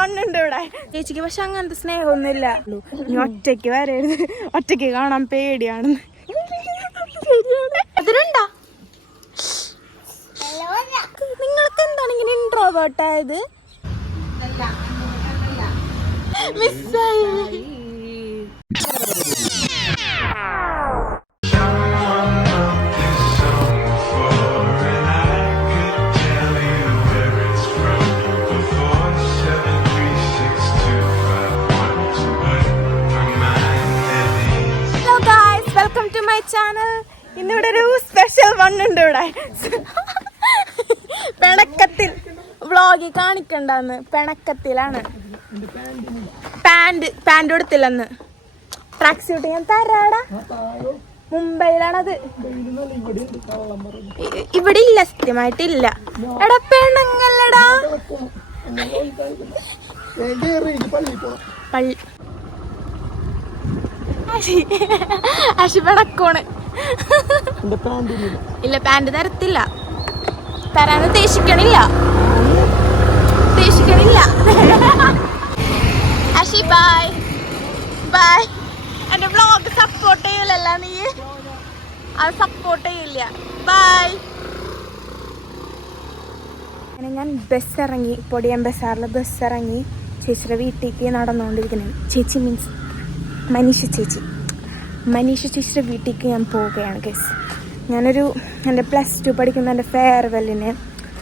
വണ്ണുണ്ട് ഇവിടെ. ചേച്ചിക്ക് പക്ഷെ അങ്ങനത്തെ സ്നേഹമൊന്നുമില്ല. നീ ഒറ്റയ്ക്ക് വരരുത്, ഒറ്റയ്ക്ക് കാണാൻ പേടിയാണെന്ന്. അതിലുണ്ടാ നിങ്ങൾക്ക് എന്താണ് ഇങ്ങനെ ഇൻട്രോവേർട്ട് ആയത്? മിസ്സായി. ചാനൽ ഇന്നിവിടെ ഒരു സ്പെഷ്യൽ വണ്ണുണ്ട് ഇവിടെ. പിണക്കത്തിൽ വ്ളോഗിൽ കാണിക്കണ്ടെന്ന് പിണക്കത്തിലാണ്. പാൻറ് കൊടുത്തില്ലെന്ന്. ട്രാക്ക് സ്യൂട്ട് ഞാൻ തരാടാ. മുംബൈയിലാണത്. ഇവിടെ ഇല്ല, സത്യമായിട്ടില്ല. എടാ പെണ്ണങ്ങല്ലടാ. പള്ളി അശി പിടക്കോണ്. ഇല്ല, പാൻറ് തരത്തില്ല. തരാൻ ഉദ്ദേശിക്കണില്ല. അശി ബൈ ബൈ. എന്റെ വ്ളോഗ് സപ്പോർട്ട് ചെയ്യൂലല്ല നീ, അത് സപ്പോർട്ട് ചെയ്യില്ല. ബൈ. അങ്ങനെ ഞാൻ ബസ് ഇറങ്ങി, പൊടിയം ബസാറിൽ ബസ് ഇറങ്ങി ചേച്ചിയുടെ വീട്ടിലേക്ക് നടന്നുകൊണ്ടിരിക്കുന്നത്. ചേച്ചി മീൻസ് മനീഷ ചേച്ചിയുടെ വീട്ടിലേക്ക് ഞാൻ പോവുകയാണ് ഗൈസ്. എൻ്റെ +2 പഠിക്കുന്ന എൻ്റെ ഫെയർവെല്ലിന്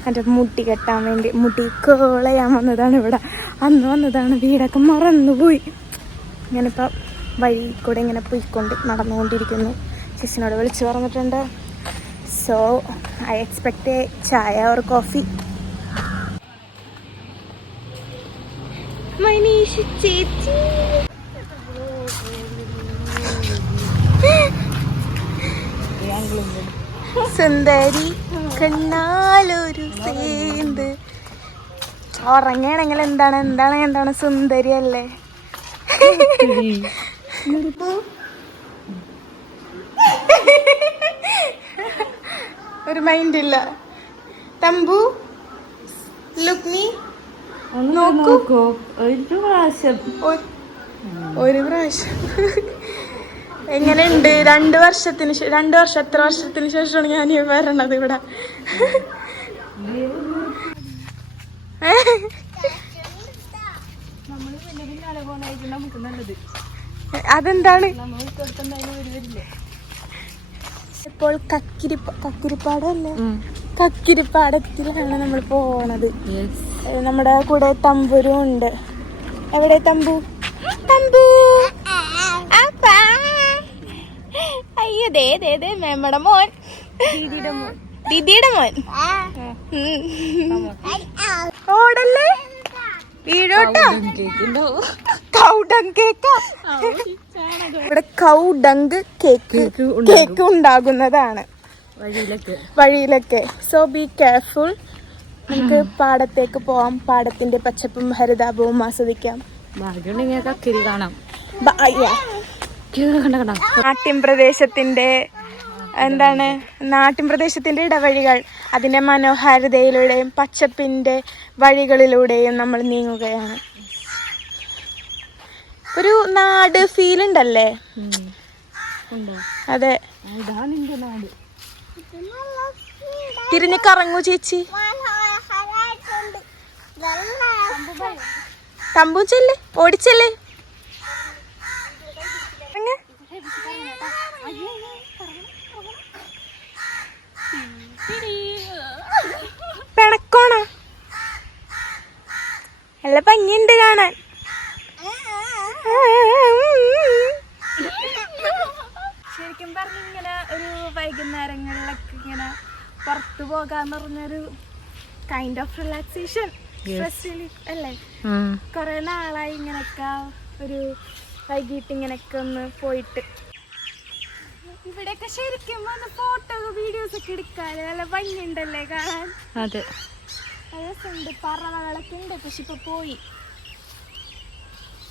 എൻ്റെ മുടി കെട്ടാൻ വേണ്ടി, മുടി കേളയാൻ വന്നതാണ് ഇവിടെ. അന്ന് വന്നതാണ്, വീടൊക്കെ മറന്നുപോയി. ഞാനിപ്പോൾ വഴി കൂടെ ഇങ്ങനെ പോയിക്കൊണ്ട് നടന്നുകൊണ്ടിരിക്കുന്നു. ചേച്ചിനോട് വിളിച്ചു പറഞ്ഞിട്ടുണ്ട്. സോ ഐ എക്സ്പെക്ട് ചായ ഓർ കോഫി. മനീഷ ചേച്ചി സുന്ദരി കണ്ണാലൊരു സേന്ത്. ഉറങ്ങയാണെങ്കിൽ എന്താണ് സുന്ദരി അല്ലേ? ഒരു മൈൻഡ് ഇല്ല. Thampu look me. നോക്കൂ ഒരു പ്രാവശ്യം. എങ്ങനെയുണ്ട്? 2 വർഷം എത്ര വർഷത്തിന് ശേഷമാണ് ഞാൻ വരണത് ഇവിടെ. അതെന്താണ്? ഇപ്പോൾ കക്കിരിപ്പാടല്ലേ, കക്കിരിപ്പാടത്തിലാണ് നമ്മൾ പോണത്. നമ്മുടെ കൂടെ തമ്പുരും ഉണ്ട്. എവിടെ തമ്പു? അയ്യോ ദേ മേമ്മയുടെ മോൻ, ദീദിയുടെ മോൻ. ഓടല്ലേ, വീടോട്ടാ. കൗഡങ് കേക്കാ ഇവിടെ. കൗഡങ് കേക്ക് ഉണ്ടാകുന്നതാണ് വഴിയിലൊക്കെ. So be careful. നമുക്ക് പാടത്തേക്ക് പോവാം, പാടത്തിന്റെ പച്ചപ്പും ഹരിതാപവും ആസ്വദിക്കാം. നാട്ടിൻപ്രദേശത്തിന്റെ ഇടവഴികൾ, അതിന്റെ മനോഹാരിതയിലൂടെയും പച്ചപ്പിന്റെ വഴികളിലൂടെയും നമ്മൾ നീങ്ങുകയാണ്. ഒരു നാട് ഫീൽ ഉണ്ടല്ലേ? അതെ. തിരിഞ്ഞ് കറങ്ങൂ ചേച്ചി. തമ്പു ചെല്ലേ, ഓടിച്ചല്ലേ. പിണക്കോണ നല്ല ഭംഗിയുണ്ട് കാണാൻ. ശരിക്കും പറഞ്ഞ ഇങ്ങനെ ഒരു വൈകുന്നേരങ്ങളിലൊക്കെ ഇങ്ങനെ പുറത്തു പോകാന്ന് പറഞ്ഞൊരു kind of relaxation, stress relief അല്ലേ? കൊറേ നാളായി ഇങ്ങനൊക്കെ ഒരു വൈകിട്ട് ഇങ്ങനൊക്കെ ഒന്ന് പോയിട്ട്. ഇവിടെയൊക്കെ ശരിക്കും വന്ന് ഫോട്ടോ വീഡിയോസ് ഒക്കെ എടുക്കാറ് നല്ല ഭംഗിയുണ്ടല്ലേ കാണാൻ. അതെ, രസമുണ്ട്. പറവകളൊക്കെ ഉണ്ട്, പക്ഷെ ഇപ്പൊ പോയി.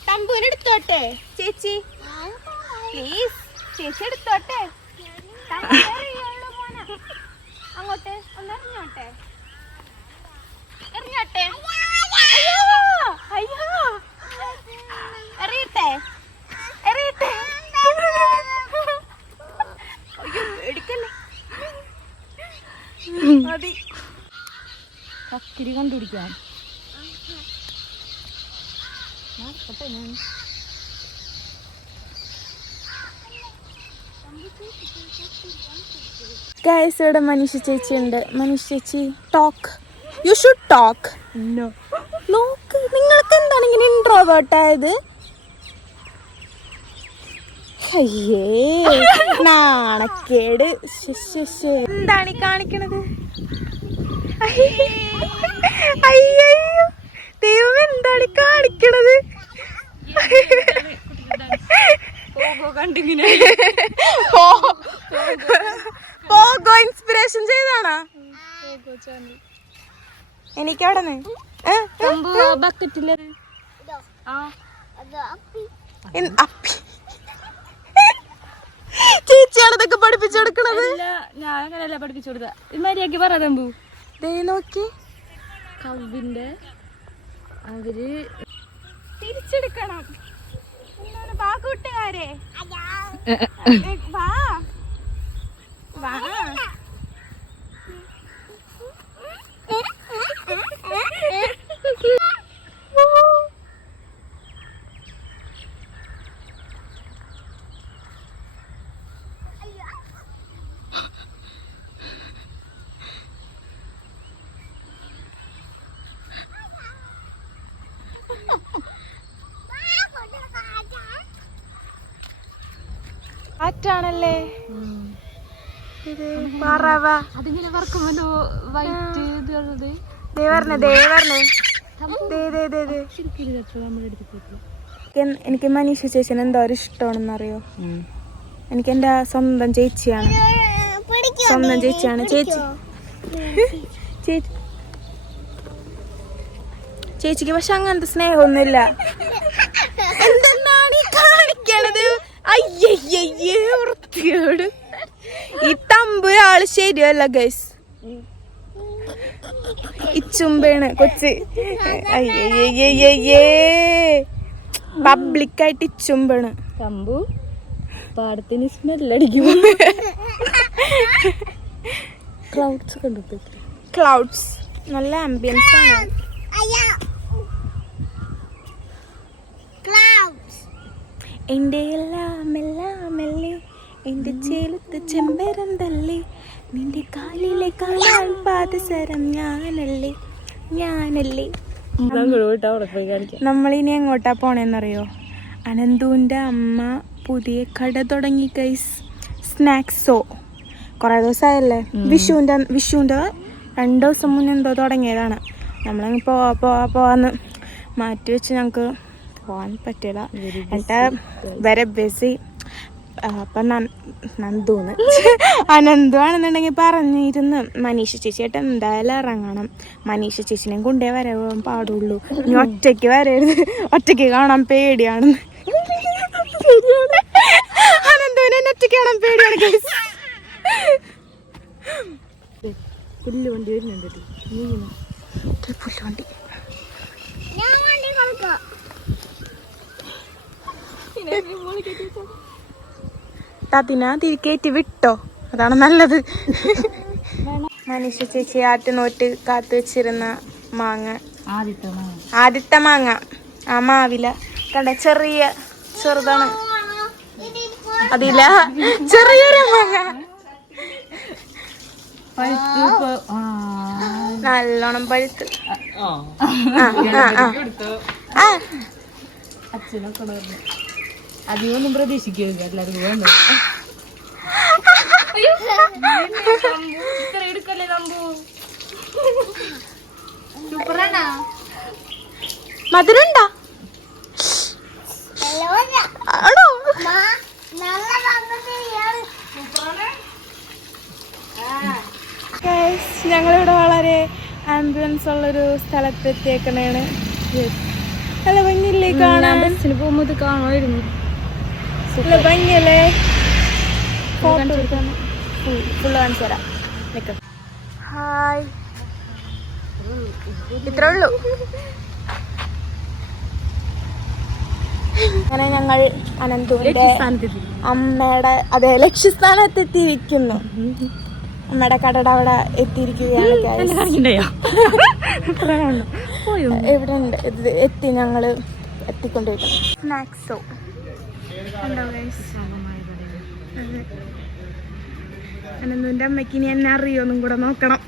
തമ്പൂനെടുത്തോട്ടെ ചേച്ചി, പ്ലീസ് ചേച്ചി എടുത്തോട്ടെ. അങ്ങോട്ട് ഒന്ന് എറിഞ്ഞോട്ടെ. അയ്യോ വഴി കണ്ടുപിടിക്കാം. ഗൈസ് ഇവിടെ മനീഷ ചേച്ചി ഉണ്ട്. മനീഷ ചേച്ചി ടോക്ക്. You should talk. നോക്ക്, നിങ്ങൾക്ക് എന്താണ് ഇങ്ങനെ ഇൻട്രോവേർട്ട് ആയത്? അയ്യേ നാണക്കേട്. എന്താണ് ഈ കാണിക്കണത്? അയ്യോ ദൈവം, എന്താണ് ഈ കാണിക്കണത്? പോഗോ ഇൻസ്പിറേഷൻ ചെയ്താണോ? എനിക്കവിടെ ചേച്ചിയാണ് ഇതൊക്കെ പഠിപ്പിച്ചു കൊടുക്കണത്. ഞാൻ അങ്ങനെയല്ല പഠിപ്പിച്ചു കൊടുത്ത. മര്യാദക്ക് പറ തമ്പു. ദേ നോക്കി കവിന്റെ അവര് തിരിച്ചെടുക്കണം. വാ കൂട്ടുകാരെ, വാ വാ. ആറ്റാണല്ലേ ഇത് പറവ. അതിങ്ങനെ വറക്കുമ്പോ വൈറ്റ് എനിക്ക് മനീഷ ചേച്ചിനെ എന്തോ ഒരു ഇഷ്ടമാണെന്നറിയോ? എനിക്ക് എൻ്റെ സ്വന്തം ചേച്ചിയാണ്. ചേച്ചി ചേച്ചിക്ക് പക്ഷെ അങ്ങനത്തെ സ്നേഹമൊന്നുമില്ല. എന്തെന്നാണ് ഈ കാണിക്കണത്? അയ്യയ്യേ വൃത്തിയോട്. ഈ തമ്പ് ആള് ശരിയല്ല ഗൈസ്. ഇച്ചുമ്പേണ് കൊച്ച്. അയ്യയ്യേ പബ്ലിക്കായിട്ട് ഇച്ചുമ്പേണ്. തമ്പു പാടത്തിന് സ്മെല്ലടിക്കും. ക്ലൗഡ്സ് കണ്ടു. ക്ലൗഡ്സ് നല്ല ആംബിയൻസ് ആണ്. എൻ്റെ എല്ലാം എൻ്റെ ചേലത്ത് ചെമ്പരം തല്ലേ, നിന്റെ കാലിലെ കാണാൻ പാദസരം ഞാനല്ലേ. നമ്മളിനി എങ്ങോട്ടാ പോണേന്നറിയോ? അനന്തുവിൻ്റെ അമ്മ പുതിയ കട തുടങ്ങി ഗൈസ്. സ്നാക്സോ കുറേ ദിവസമായല്ലേ. വിഷുവിൻ്റെ 2 ദിവസം മുന്നേ എന്തോ തുടങ്ങിയതാണ്. നമ്മളങ്ങ് പോവാന്ന് മാറ്റി വെച്ച് ഞങ്ങൾക്ക് പോകാൻ പറ്റില്ല. എന്നിട്ട് വരെ ബിസി. അപ്പം അനന്തു ആണെന്നുണ്ടെങ്കിൽ പറഞ്ഞിരുന്നു മനീഷ ചേച്ചിയായിട്ട് എന്തായാലും ഇറങ്ങണം, മനീഷ ചേച്ചിനെയും കൊണ്ടേ വരാൻ പാടുള്ളൂ, ഇനി ഒറ്റയ്ക്ക് വരരുത്, ഒറ്റയ്ക്ക് കാണാൻ പേടിയാണെന്ന്. അനന്തുവിനെ ഒറ്റയ്ക്ക് കാണാൻ പേടിയാണ് ഗൈസ്. പുല്ലുവണ്ടി വരുന്നുണ്ട്. പുല്ലുവണ്ടി തതിന തിരികേറ്റി വിട്ടോ, അതാണ് നല്ലത്. മനീഷ ചേച്ചി ആറ്റുനോറ്റ് കാത്തു വെച്ചിരുന്ന മാങ്ങ, ആദ്യത്തെ മാങ്ങ. ആ മാവില കണ്ട ചെറുതാണ്, അതില ചെറിയൊരു മാങ്ങ നല്ലോണം പഴുത്ത്. അധികമൊന്നും പ്രതീക്ഷിക്കുക എല്ലാവർക്കും വേണ്ട. എടുക്കല്ലേ നമ്പൂ. മധുരണ്ടാ ആണോ? ഞങ്ങളിവിടെ വളരെ ആംബുലൻസ് ഉള്ളൊരു സ്ഥലത്തെത്തിയേക്കണേണ്. നല്ല ഭംഗിയില്ലേ കാണാൻ? ബസ്സിന് പോകുമ്പോൾ ഇത് കാണുമായിരുന്നു. നല്ല ഭംഗിയല്ലേ? ഫുള്ള് കാണിച്ചു തരാം. ഹായ്, ഇത്രേ ഉള്ളൂ. അങ്ങനെ ഞങ്ങൾ അനന്തുവിന്റെ അമ്മയുടെ അതേ ലക്ഷ്യസ്ഥാനത്തെത്തിയിരിക്കുന്നു. അമ്മയുടെ കടയുടെ അവിടെ എത്തിയിരിക്കുകയാണ് ഇവിടെ ഉണ്ട്. ഇത് എത്തി, ഞങ്ങള് എത്തിക്കൊണ്ടിരിക്കണം. സ്നാക്സോ അനന്തുവിന്റെ അമ്മയ്ക്ക് ഇനി എന്നെ അറിയോന്നും കൂടെ നോക്കണം.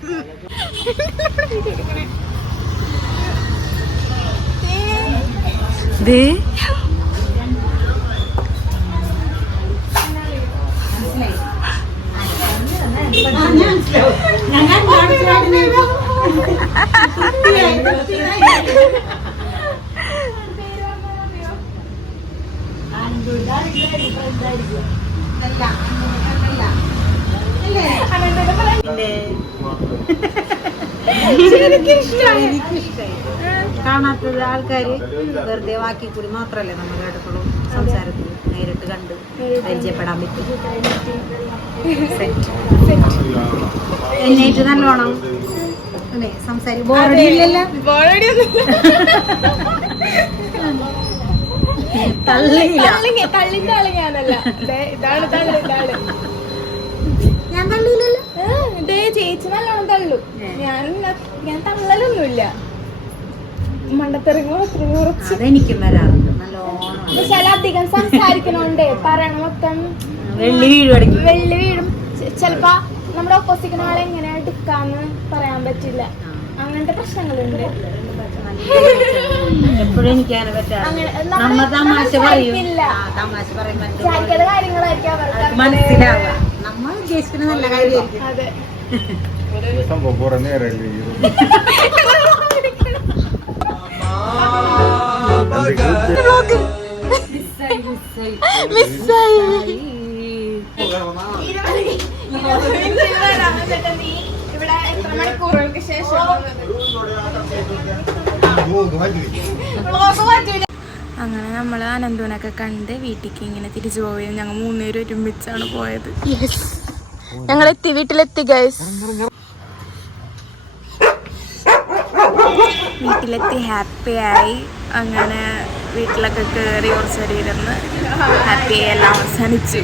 കാണാത്ത ആൾക്കാര് വെറുതെ വാക്കി കൂടി മാത്രല്ലേ നമ്മൾ കേട്ടിട്ടുള്ളൂ. സംസാരത്തിൽ നേരിട്ട് കണ്ട് പരിചയപ്പെടാൻ പറ്റും. എന്നായിട്ട് നല്ലോണം അല്ലേ സംസാരിക്കും. ബോറടിയില്ലല്ലോ. ഞാൻ തള്ളിയില്ലല്ലോ. ചേച്ചി നല്ലോണം തള്ളു. ഞാൻ തള്ളലൊന്നുമില്ല. മണ്ടത്തെറിങ്ങോ അതെനിക്കും വരാറുണ്ട് നല്ലോണം. പക്ഷെ അധികം സംസാരിക്കണോണ്ടേ പറയണ മൊത്തം വെള്ളി വീഴും. വെള്ളി വീഴും. ചിലപ്പോ നമ്മുടെ ഓപ്പോസിക്കുന്ന ആളെ എങ്ങനെ എടുക്കാന്ന് പറയാൻ പറ്റില്ല. അങ്ങനത്തെ പ്രശ്നങ്ങളുണ്ട്. എപ്പോഴും എനിക്ക് അങ്ങനെ പറ്റാറില്ല. നമ്മ തമാശ പറയും. തമാശ പറയുമ്പോൾ കാര്യങ്ങളായിരിക്കും അവർക്ക് മനസ്സിലാവുക. നമ്മൾ ഉദ്ദേശിക്കുന്ന നല്ല കാര്യമായിരിക്കും. അതെ. ഇവിടെ എത്ര മണിക്കൂറുകൾക്ക് ശേഷം അങ്ങനെ നമ്മൾ അനന്തുവിനൊക്കെ കണ്ട് വീട്ടിലേക്ക് ഇങ്ങനെ തിരിച്ചു പോവുകയും ഞങ്ങൾ 3 പേരും ഒരുമിച്ചാണ് പോയത്. ഞങ്ങൾ വീട്ടിലെത്തി ഗൈസ്. വീട്ടിലെത്തി ഹാപ്പിയായി. അങ്ങനെ വീട്ടിലൊക്കെ കയറി കുറച്ച് നേരം ഇരുന്ന് ഹാപ്പിയായി എല്ലാം അവസാനിച്ചു.